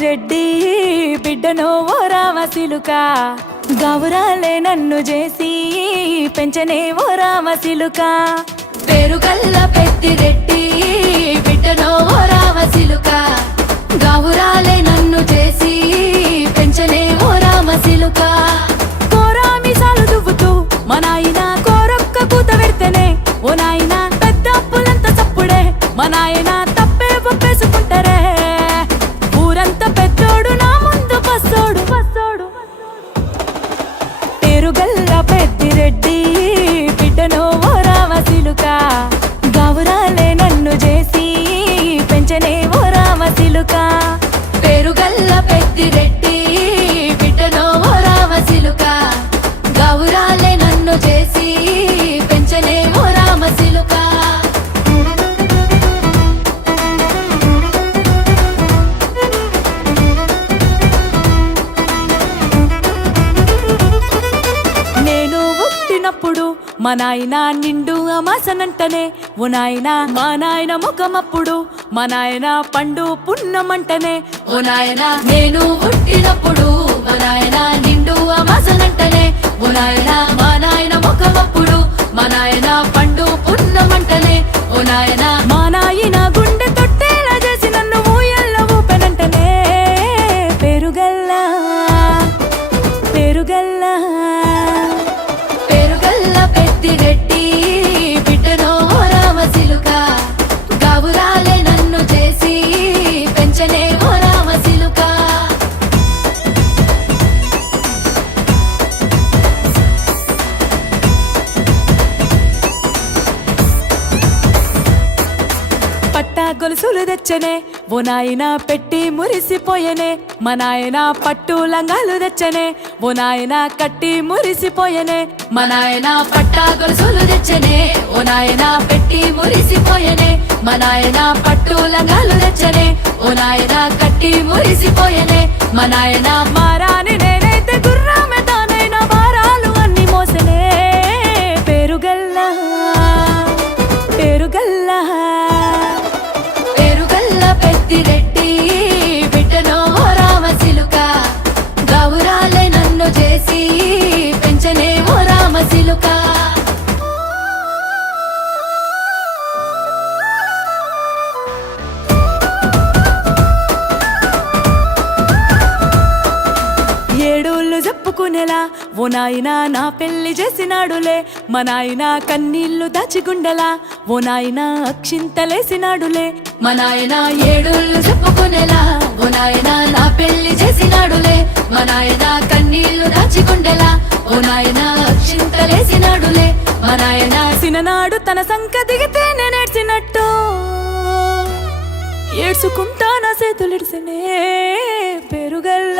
పెద్దిరెడ్డి బిడ్డనో ఓ రామసిలుక గౌరాలే నన్ను చేసి పెంచనే ఓ రామసిలుక పేరుగల్ల పెద్దిరెడ్డి బిడ్డనో ఓ రామసిలుక గౌరాలే నన్ను చేసి పెంచనే ఓ రామసిలుక కోరామిసాలు దువ్వుతూ మా నాయన కోరొక్క కూత పెడితేనే ఓ నాయన పెద్ద అప్పులంత చప్పుడే మా నాయన తప్పే ఒప్పేసుకుంటారే ఊరంతా పెద్దోడు నా ముందు బస్సోడు పేరుగల్ల పెద్దిరెడ్డి బిడ్డనో ఓ రామసిలుక గౌరాలే నన్ను చేసి పెంచనే ఓ రామసిలుక పేరుగల్ల పెద్దిరెడ్డి బిడ్డనో ఓ రామసిలుక గౌరాలే నన్ను చేసి పెంచనే ఓ రామసిలుక నేను పుట్టినప్పుడు మా నాయన నిండు అమాసనంటనే ఓ నాయన మా నాయన ముఖమప్పుడు మా నాయన పండు పున్నమంటనే ఓ నాయన నేను పుట్టినప్పుడు మా నాయన నిండు అమాసనంటనే ఓ నాయన మా నాయన ముఖమప్పుడు మా నాయన పండు పున్నమంటనే ఓ నాయన మా నాయన గుండె తొట్టేలా చేసి నన్ను ఊయల్ల ఊపెనంటనే పేరుగల్లా పేరుగల్లా పేరుగల్ల పెద్దిరెడ్డి బిడ్డనో ఓ రామసిలుక గౌరాలే నన్ను చేసి పెంచనే ఓ రామసిలుక పట్టా గొలుసులు తెచ్చనే ఓ నాయన పెట్టి మురిసిపోయనే మా నాయన పట్టు లంగాలు తెచ్చనే ఓ నాయన కట్టి మురిసిపోయనే మా నాయన పట్టా గొలుసులు తెచ్చనే ఓ నాయన పెట్టి మురిసిపోయనే మా నాయన పట్టు లంగాలు తెచ్చనే ఓ నాయన కట్టి మురిసిపోయనే మా నాయన మారాని నేనైతే గుర్రామె తానైనా భారాలు అన్ని మోసనే పేరుగల్లా పేరుగల్లా పేరుగల్ల పెద్దిరెడ్డి బిడ్డనో ఓ రామసిలుక గౌరాలే నన్ను చేసి పెంచనే ఓ రామసిలుక ఏడోళ్ళు చెప్పుకునేలా ఓ నాయన నా పెళ్లి చేసినాడులే మా నాయన కన్నీళ్లు దాచిగుండెలా ఓ నాయన అక్షింతలేసినాడులే మా నాయన ఏడోళ్ళు చెప్పుకునేలా ఓ నాయన నా పెళ్లి చేసినాడులే మా నాయన కన్నీళ్లు దాచిగుండెలా ఓ నాయన అక్షింతలేసినాడులే మా నాయన సిననాడు తన సంక దిగితే నేనేడ్చినట్టు ఏడ్చుకుంటా నా చేతులిడిసినే పేరుగల్ల